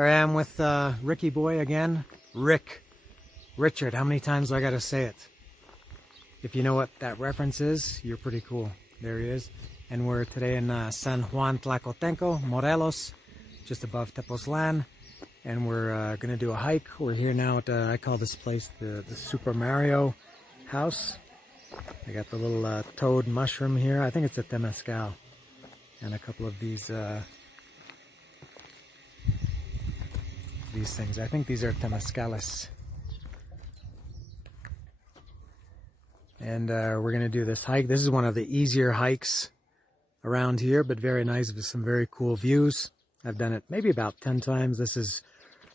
Here I am with Ricky Boy again. Richard, how many times do I gotta say it? If you know what that reference is, you're pretty cool. There he is. And we're today in San Juan, Tlacotenco, Morelos, just above Tepoztlan. And we're gonna do a hike. We're here now at, I call this place the Super Mario house. I got the little toad mushroom here. I think it's a temescal. And a couple of these things. I think these are temescales. And we're gonna do this hike. This is one of the easier hikes around here, but very nice with some very cool views. I've done it maybe about 10 times. This is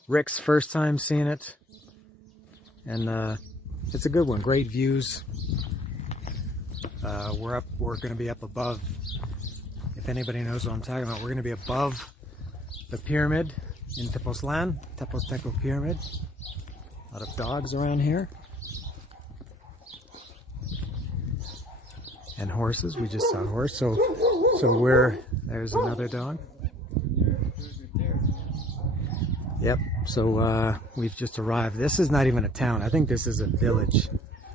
Rick's first time seeing it. And it's a good one. Great views. We're gonna be up above, if anybody knows what I'm talking about, we're gonna be above the pyramid in Tepoztlan, Tepozteco pyramid. A lot of dogs around here. And horses. We just saw a horse. So there's another dog. Yep. So we've just arrived. This is not even a town. I think this is a village.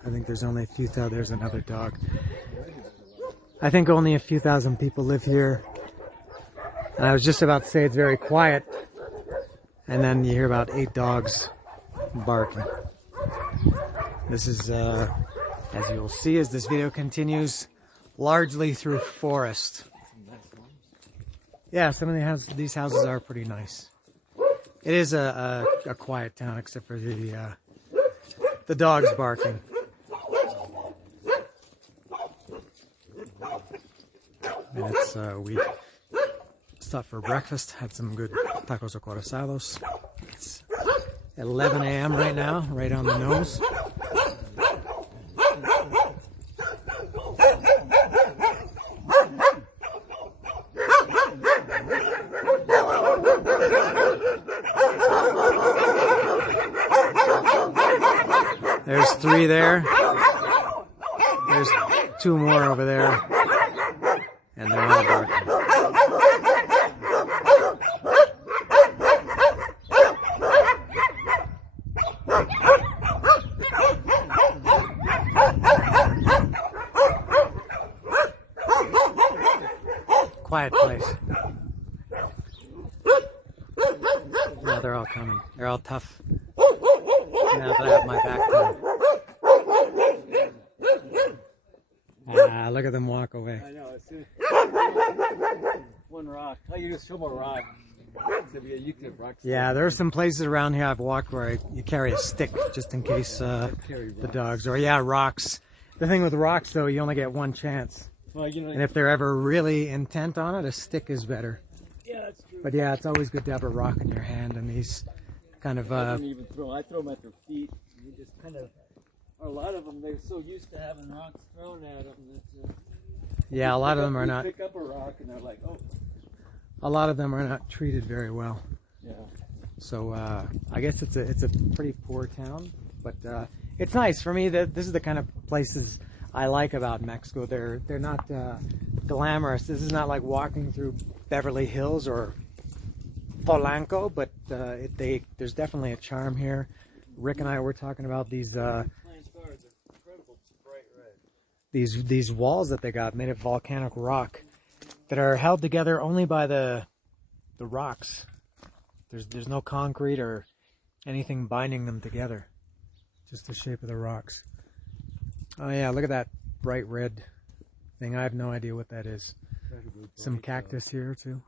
I think there's only a few thousand. There's another dog. I think only a few thousand people live here. And I was just about to say it's very quiet. And then you hear about 8 dogs barking. This is, as you'll see as this video continues, largely through forest. Yeah, some of these houses are pretty nice. It is a quiet town except for the dogs barking. And it's we stopped for breakfast, had some good tacos acorazados. It's 11 a.m. right now, right on the nose. There's 3 there. There's 2 more over there. And they're all barking. Quiet place. Yeah, they're all coming. They're all tough. Now that I have my back to. Look at them walk away. I know. One rock. Oh, you just show a rock. Yeah, there are some places around here I've walked where you carry a stick just in case the dogs. Or yeah, rocks. The thing with rocks though, you only get one chance. Well, you know, and if they're ever really intent on it, a stick is better. Yeah, that's true. But yeah, it's always good to have a rock in your hand, and these kind of. I don't even throw. I throw them at their feet. You just kind of. Or a lot of them, they're so used to having rocks thrown at them that. Yeah, a lot of them are not. Pick up a rock and they're like, oh. A lot of them are not treated very well. Yeah. So I guess it's a pretty poor town, but it's nice for me. This is the kind of places I like about Mexico. They're not glamorous. This is not like walking through Beverly Hills or Polanco, but there's definitely a charm here. Rick and I were talking about these these walls that they got made of volcanic rock that are held together only by the rocks. There's no concrete or anything binding them together. Just the shape of the rocks. Oh yeah, look at that bright red thing. I have no idea what that is. Some cactus here too.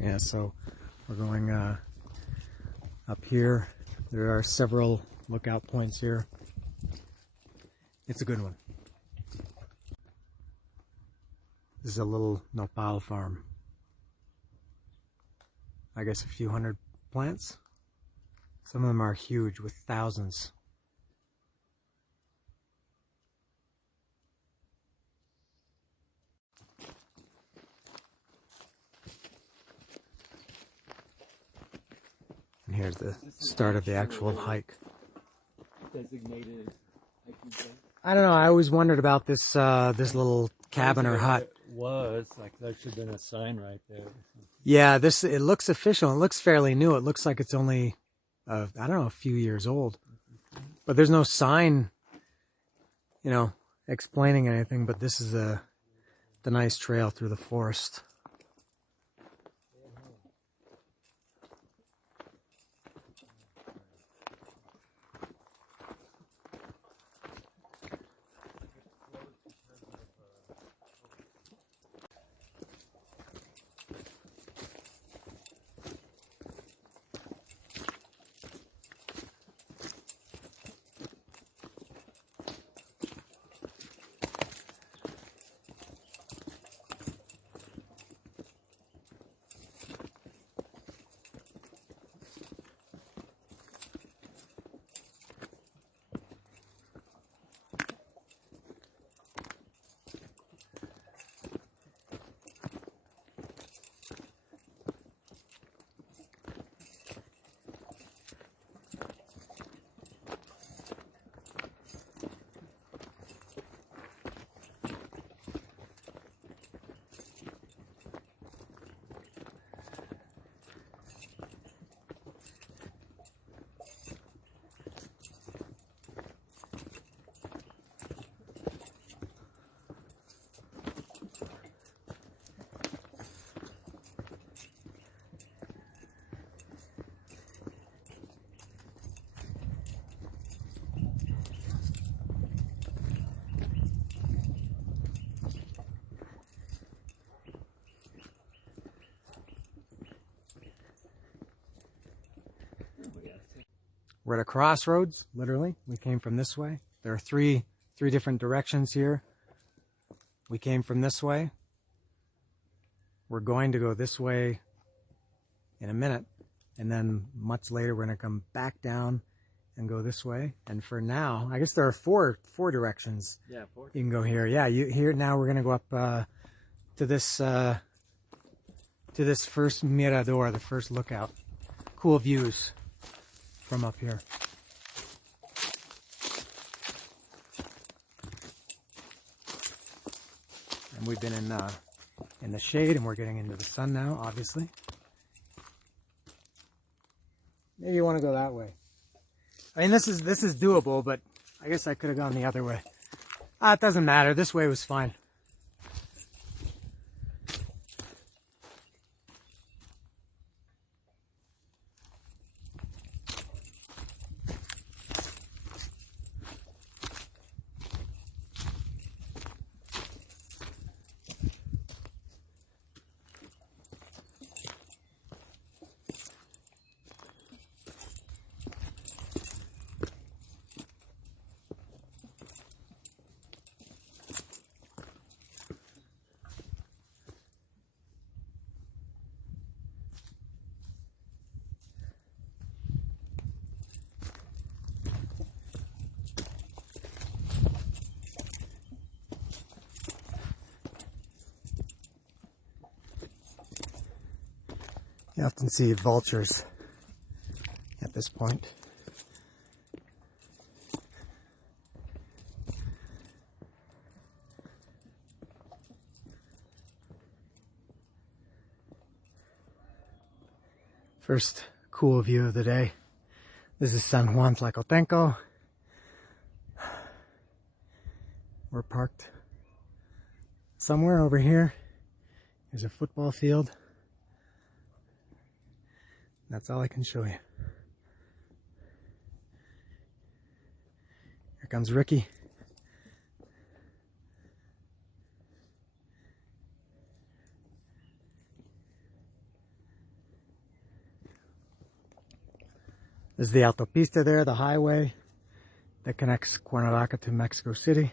Yeah, so we're going up here. There are several lookout points here. It's a good one. This is a little nopal farm. I guess a few hundred plants. Some of them are huge with thousands. And here's the start of the actual hike. Designated hiking trail. I don't know. I always wondered about this this little cabin or hut. It was like there should have been a sign right there. Yeah, this it looks official. It looks fairly new. It looks like it's only I don't know, a few years old. But there's no sign, you know, explaining anything. But this is the nice trail through the forest. We're at a crossroads, literally. We came from this way. There are three different directions here. We came from this way. We're going to go this way in a minute. And then much later, we're going to come back down and go this way. And for now, I guess there are four directions. Yeah, 4. You can go here. Yeah, here now we're going to go up to this first mirador, the first lookout. Cool views from up here. And we've been in the shade, and we're getting into the sun now, obviously. Maybe you want to go that way. I mean, this is doable, but I guess I could have gone the other way. It doesn't matter. This way was fine. You often see vultures at this point. First cool view of the day. This is San Juan Tlacotenco. We're parked somewhere over here. There's a football field. That's all I can show you. Here comes Ricky. There's the autopista there, the highway that connects Cuernavaca to Mexico City.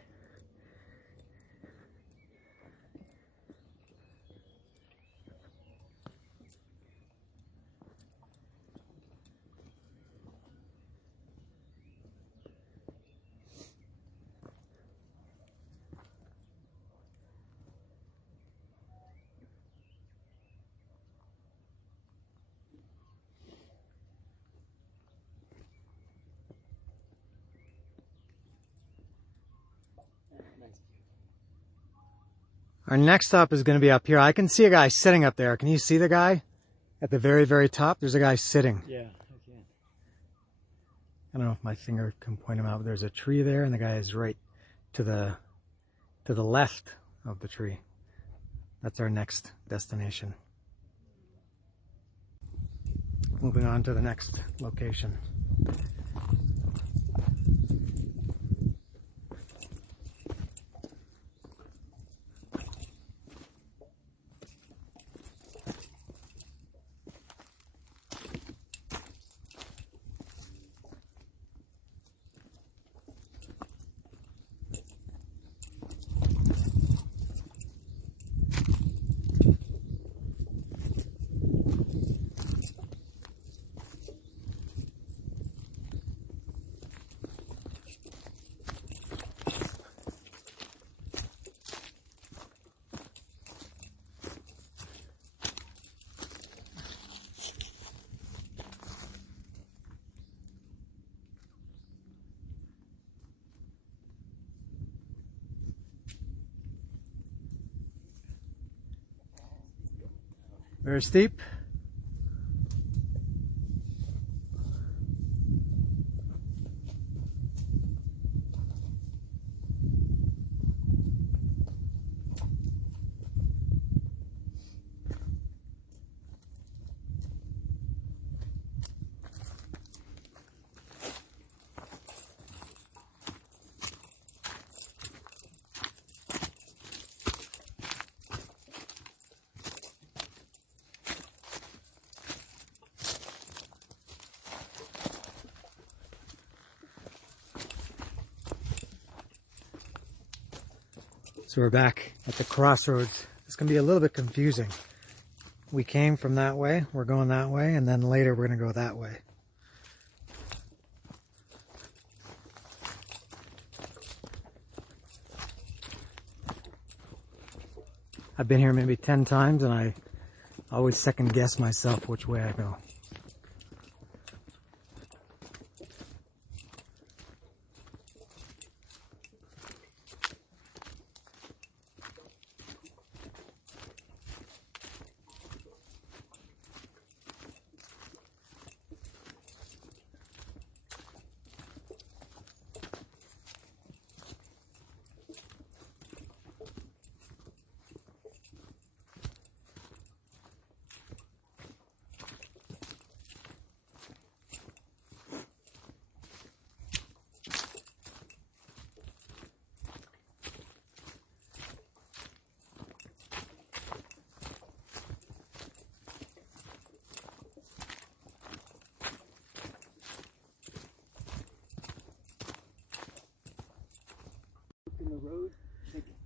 Our next stop is going to be up here. I can see a guy sitting up there. Can you see the guy at the very, very top? There's a guy sitting. Yeah, I can. I don't know if my finger can point him out, but there's a tree there, and the guy is right to the left of the tree. That's our next destination. Moving on to the next location. Very steep. So we're back at the crossroads. It's going to be a little bit confusing. We came from that way, we're going that way, and then later we're going to go that way. I've been here maybe 10 times and I always second guess myself which way I go.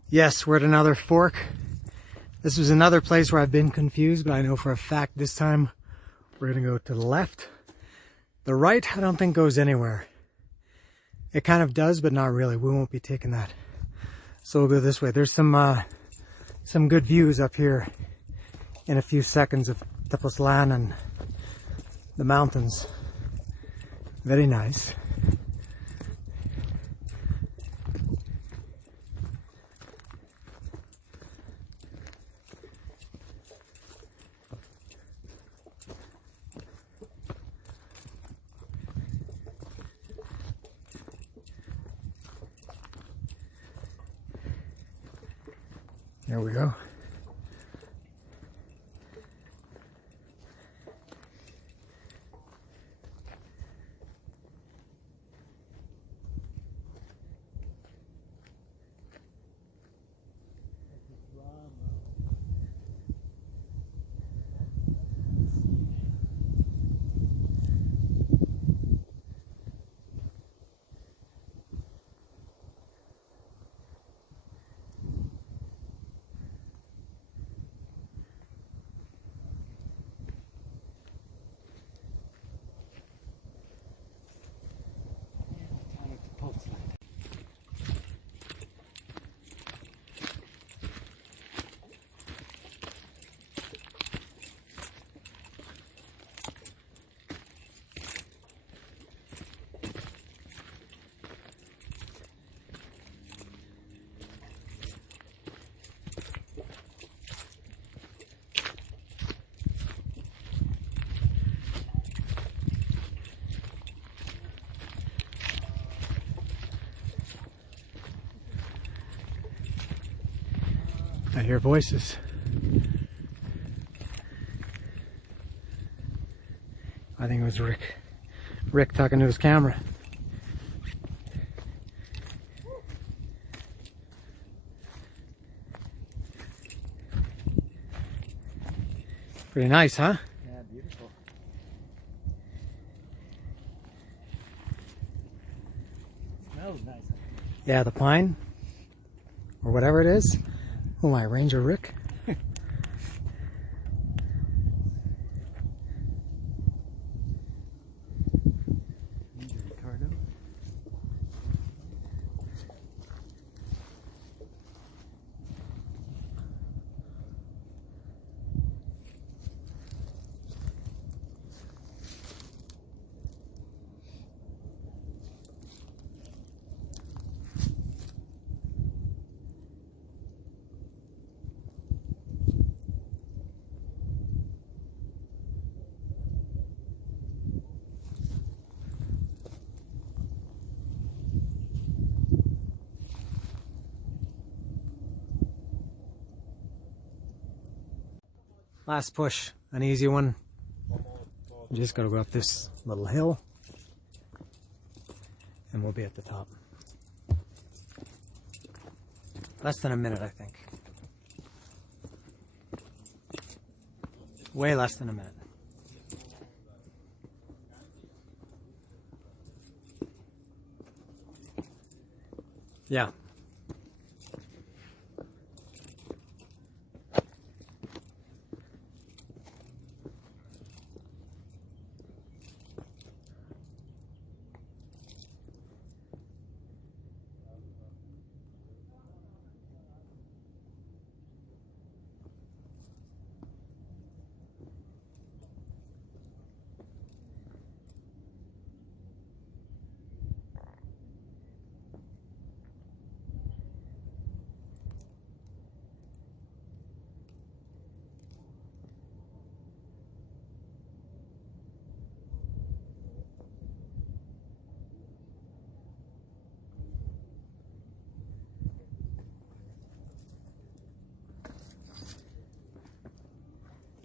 Yes, we're at another fork. This was another place where I've been confused, but I know for a fact this time we're going to go to the left. The right, I don't think goes anywhere. It kind of does, but not really. We won't be taking that. So we'll go this way. There's some good views up here in a few seconds of Tepoztlan and the mountains. Very nice. There we go. I hear voices. I think it was Rick. Rick talking to his camera. Pretty nice, huh? Yeah, beautiful. Smells nice. Yeah, the pine, or whatever it is. Oh, my Ranger Rick. Last push, an easy one. You just gotta go up this little hill and we'll be at the top. Less than a minute, I think. Way less than a minute. Yeah.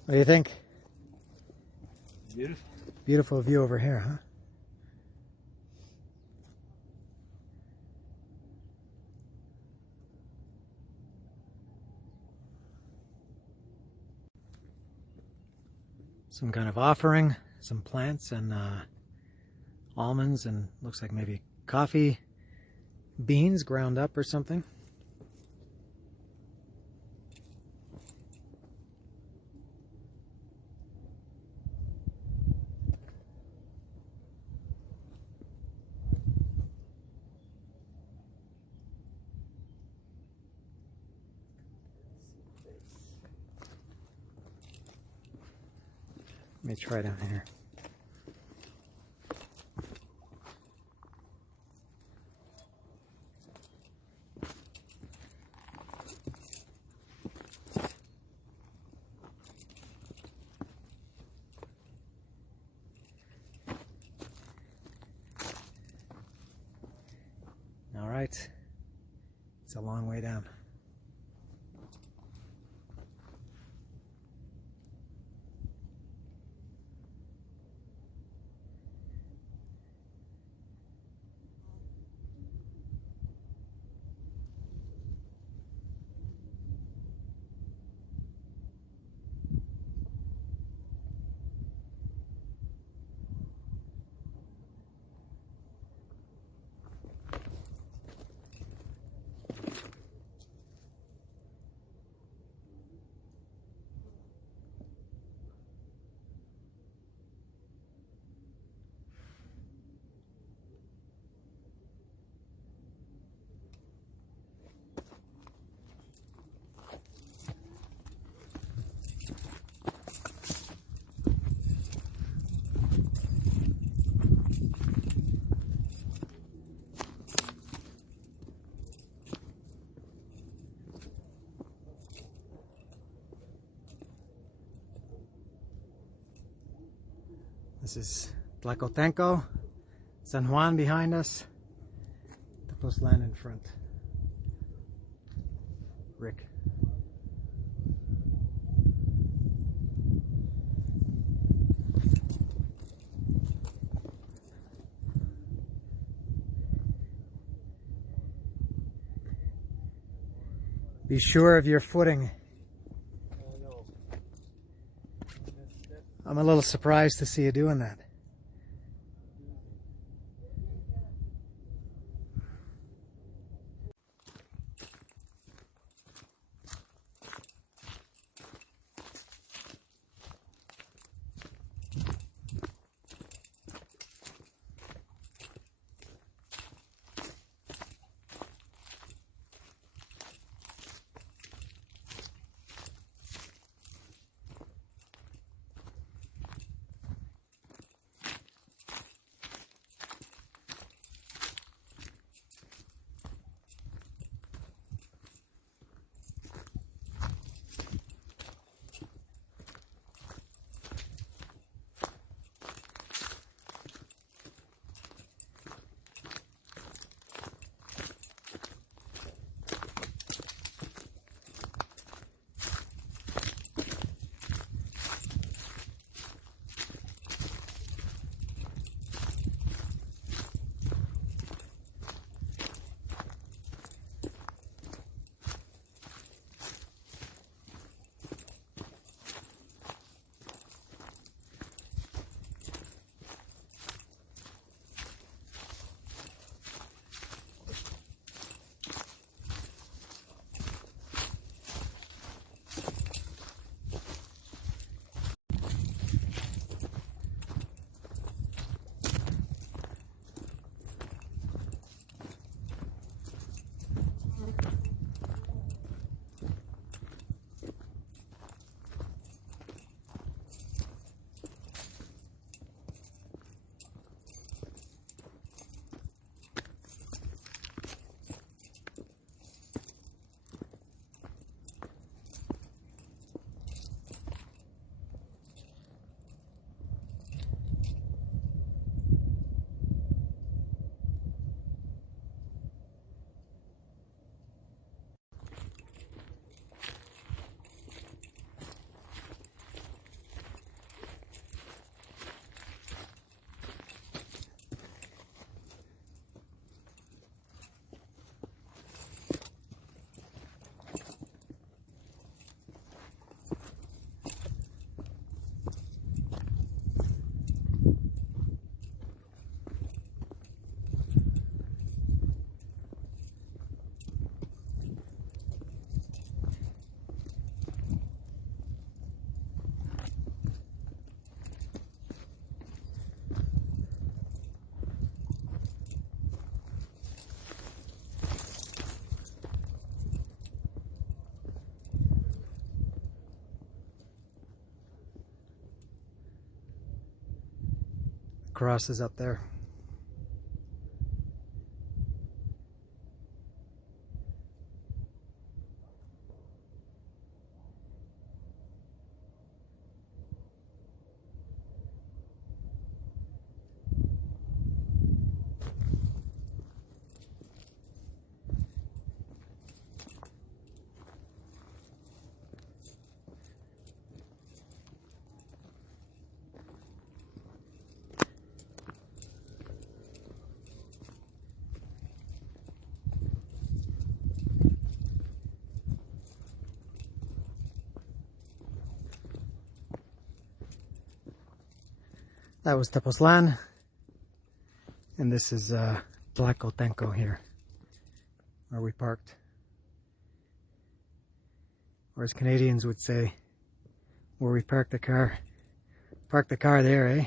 What do you think? Beautiful. Beautiful view over here, huh? Some kind of offering, some plants and almonds and looks like maybe coffee beans ground up or something. Let me try down here. All right, it's a long way down. This is Tlacotenco, San Juan behind us, Tepoztlan in front. Rick. Be sure of your footing. I know. I'm a little surprised to see you doing that. Cross is up there. That was Tepoztlan, and this is Tlacotenco here, where we parked. Or as Canadians would say, where we parked the car. Park the car there, eh?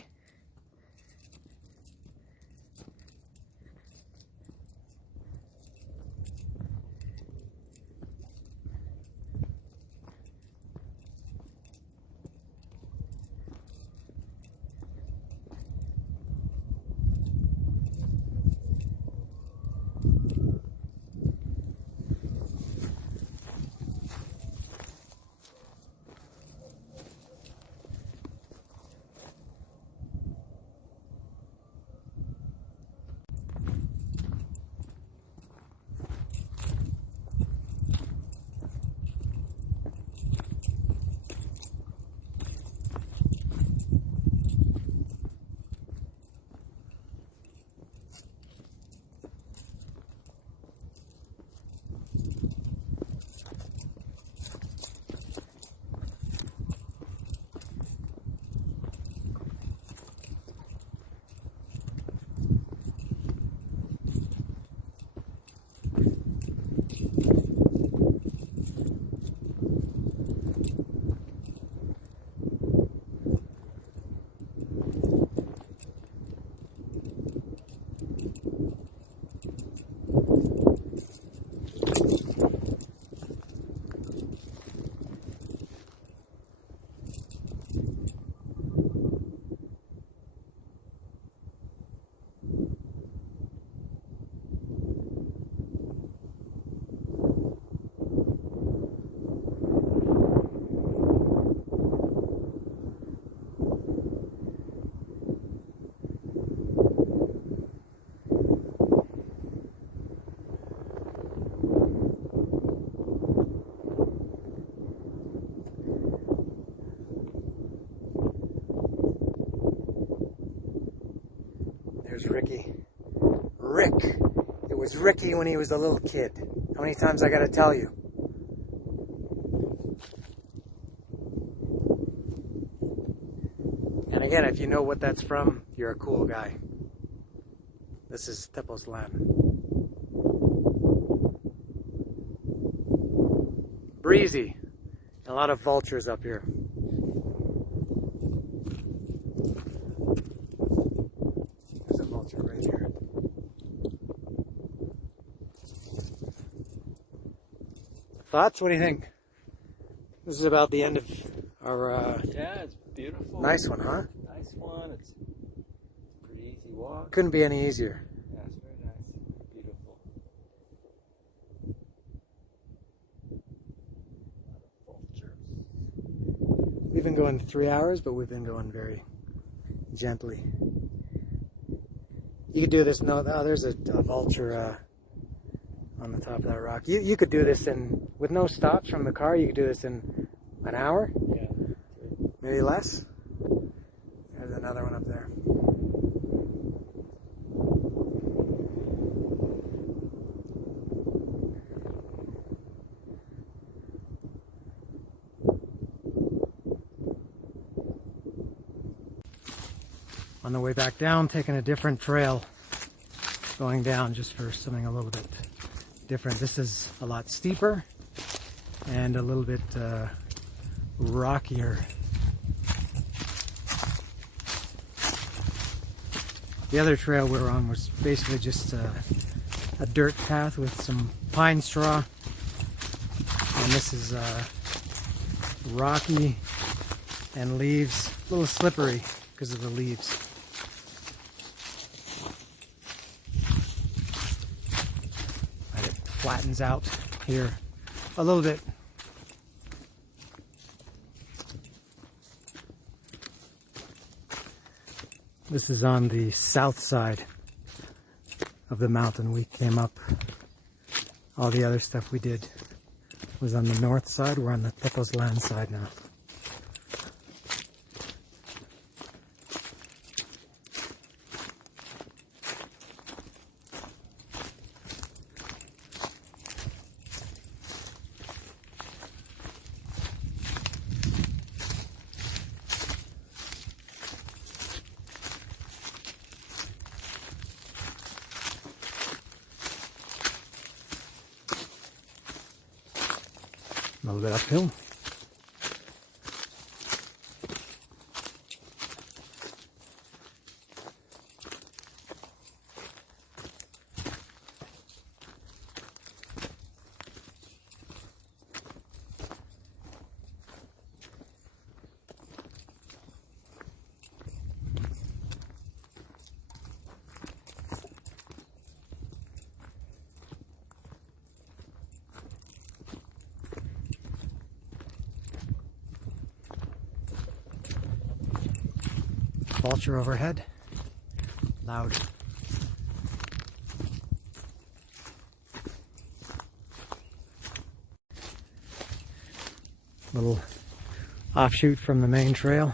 Ricky. Rick. It was Ricky when he was a little kid. How many times I gotta tell you? And again, if you know what that's from, you're a cool guy. This is Tepoztlan. Breezy. A lot of vultures up here. There's a vulture right here. Thoughts? What do you think? This is about the end of our Yeah, it's beautiful. nice one, huh? Nice one. It's a pretty easy walk. Couldn't be any easier. Yeah, it's very nice. Beautiful. A lot of vultures. We've been going 3 hours, but we've been going very gently. You could do this. No, oh, there's a vulture on the top of that rock. You could do this with no stops from the car. You could do this in an hour, Yeah. maybe less. There's another one up there. On the way back down, taking a different trail, going down just for something a little bit different. This is a lot steeper and a little bit rockier. The other trail we were on was basically just a dirt path with some pine straw, and this is rocky and leaves, a little slippery because of the leaves. And it flattens out here a little bit. This is on the south side of the mountain. We came up. All the other stuff we did was on the north side. We're on the Tepoztlan side now. A little bit uphill. Vulture overhead. Loud. Little offshoot from the main trail.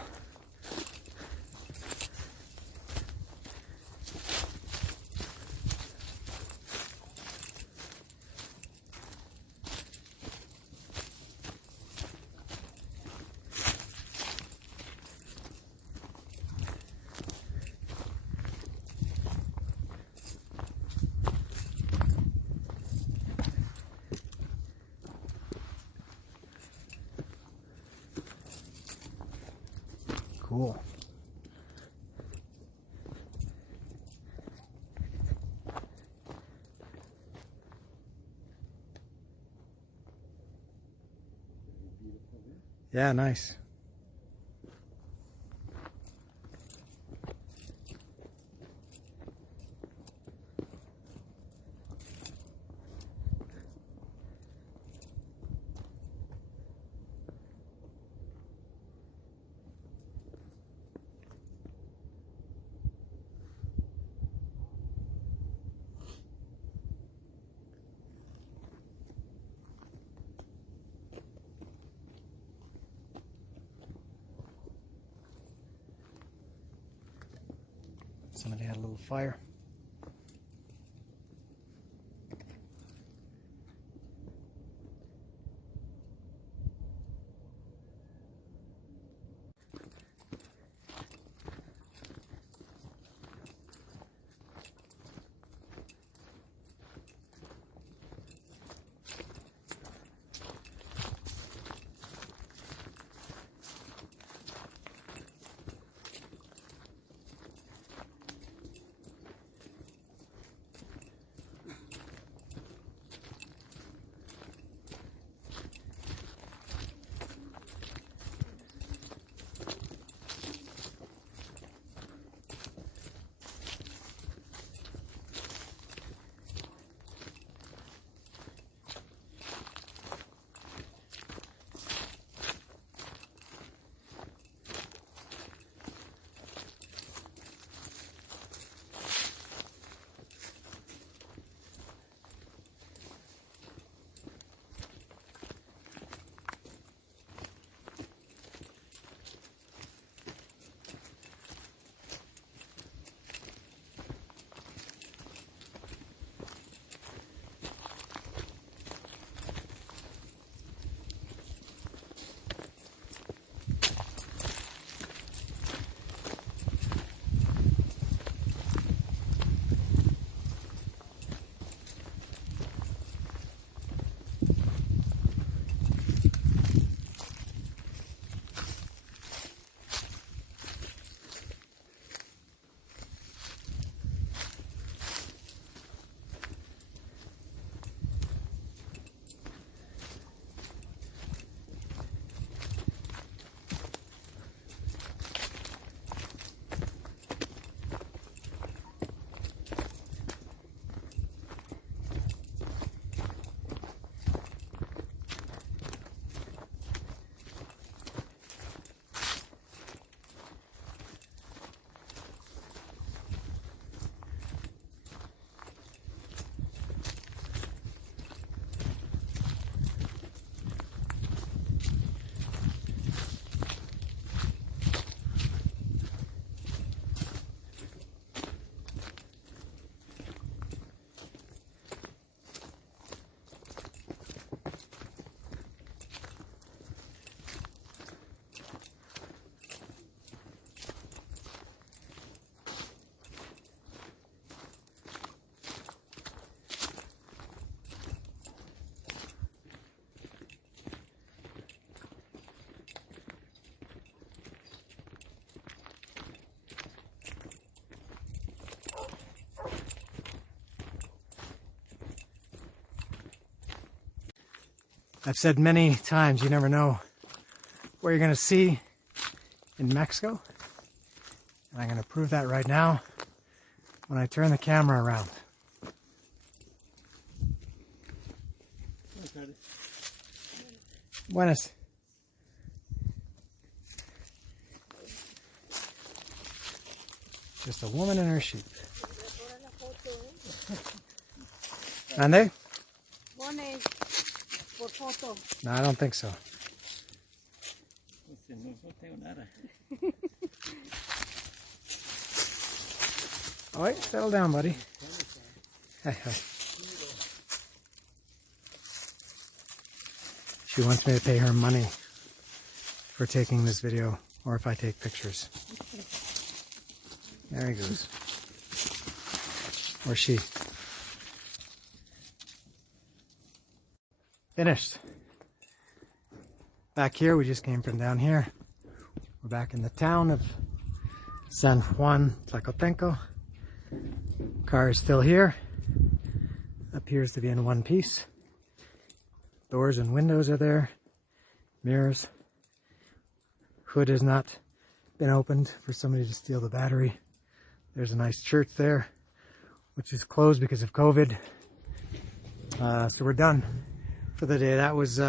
Cool. Yeah, nice. Somebody had a little fire. I've said many times, you never know what you're going to see in Mexico. And I'm going to prove that right now when I turn the camera around. Buenas. Just a woman and her sheep. ¿Ande? No, I don't think so. All right, settle down, buddy. She wants me to pay her money for taking this video, or if I take pictures. There he goes. Or she. Finished. Back here, we just came from down here. We're back in the town of San Juan, Tlacotenco. Car is still here. Appears to be in one piece. Doors and windows are there. Mirrors. Hood has not been opened for somebody to steal the battery. There's a nice church there, which is closed because of COVID. So we're done for the day. That was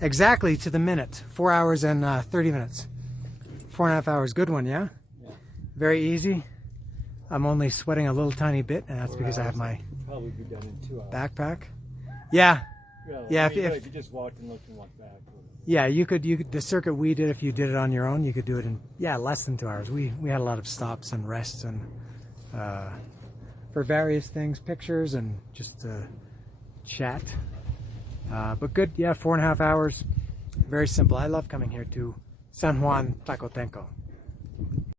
exactly to the minute. 4 hours and 30 minutes. 4.5 hours. Good one, yeah? Yeah. Very easy. I'm only sweating a little tiny bit, and that's because I have my probably be done in 2 hours. Backpack. Yeah. Yeah, I mean, if you just walked and looked and walked back. Yeah, you could the circuit we did, if you did it on your own, you could do it in less than 2 hours. We had a lot of stops and rests and for various things, pictures and just chat. But good, yeah, 4.5 hours. Very simple. I love coming here to San Juan, Tlacotenco.